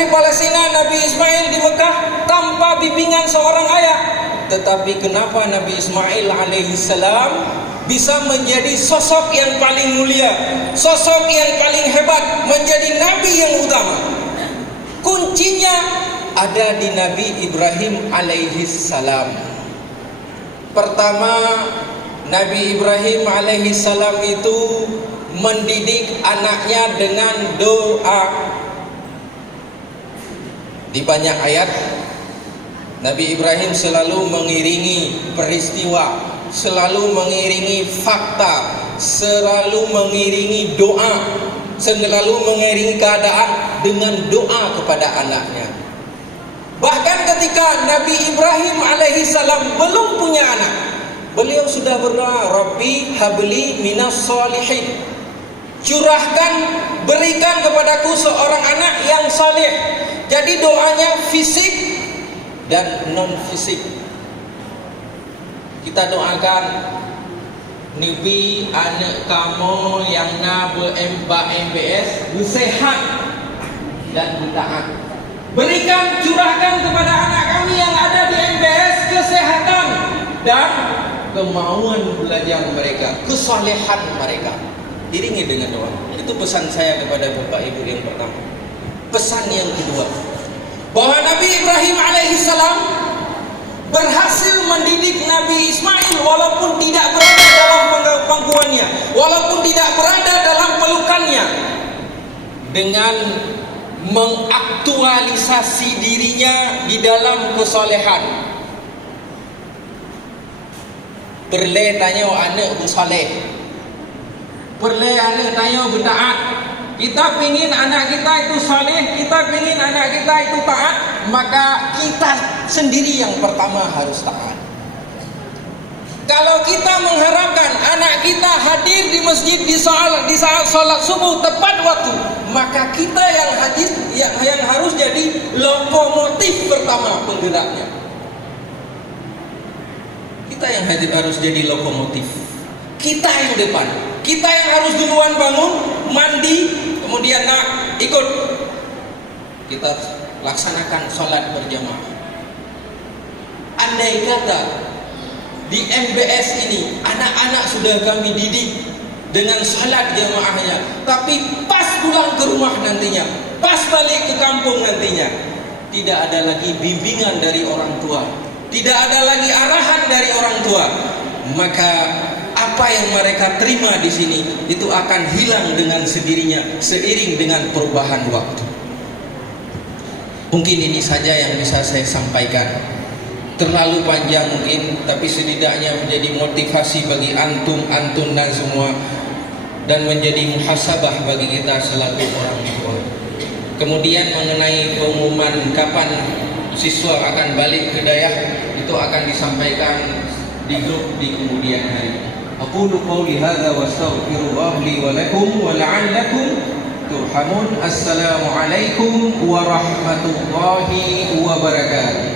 di Palestina, Nabi Ismail di Mekah tanpa bimbingan seorang ayah. Tetapi kenapa Nabi Ismail alaihissalam bisa menjadi sosok yang paling mulia, sosok yang paling hebat, menjadi nabi yang utama? Kuncinya ada di Nabi Ibrahim alaihissalam. Pertama, Nabi Ibrahim alaihissalam itu mendidik anaknya dengan doa. Di banyak ayat Nabi Ibrahim selalu mengiringi peristiwa, selalu mengiringi fakta, selalu mengiringi doa, selalu mengiringi keadaan dengan doa kepada anaknya. Bahkan ketika Nabi Ibrahim alaihissalam belum punya anak, beliau sudah berdoa, Rabbi habli minas solihin, curahkan, berikan kepadaku seorang anak yang saleh. Jadi doanya fisik dan non fisik. Kita doakan, Nibi anak kamu yang na MBS sehat dan bertaat. Berikan, curahkan kepada anak kami yang ada di MBS kesehatan dan kemauan belajar mereka, kesalehan mereka. Iringi dengan doa. Itu pesan saya kepada Bapak Ibu yang pertama. Pesan yang kedua, bahwa Nabi Ibrahim alaihissalam berhasil mendidik Nabi Ismail walaupun tidak berada dalam pangkuannya, walaupun tidak berada dalam pelukannya, dengan mengaktualisasi dirinya di dalam kesolehan. Perle tanya anak bersoleh, perle anak tanya bertaat. Kita ingin anak kita itu saleh, kita ingin anak kita itu taat, maka kita sendiri yang pertama harus taat. Kalau kita mengharapkan anak kita hadir di masjid di saat sholat subuh tepat waktu, maka kita yang hadir yang harus jadi lokomotif pertama penggeraknya. Kita yang hadir harus jadi lokomotif. Kita yang depan. Kita yang harus duluan bangun, mandi, kemudian ikut. Kita laksanakan sholat berjamaah. Andai kata di MBS ini anak-anak sudah kami didik dengan sholat jamaahnya, tapi pas pulang ke rumah nantinya, pas balik ke kampung nantinya, tidak ada lagi bimbingan dari orang tua, tidak ada lagi arahan dari orang tua, maka apa yang mereka terima di sini itu akan hilang dengan sendirinya seiring dengan perubahan waktu. Mungkin ini saja yang bisa saya sampaikan. Terlalu panjang mungkin, tapi setidaknya menjadi motivasi bagi antum dan semua, dan menjadi muhasabah bagi kita selaku orang tua. Kemudian mengenai pengumuman kapan siswa akan balik ke Dayah, itu akan disampaikan di grup di kemudian hari. Aqulu qawli hadza wa astaghfirullah li wa lakum wa la'allakum turhamun. Assalamualaikum warahmatullahi wabarakatuh.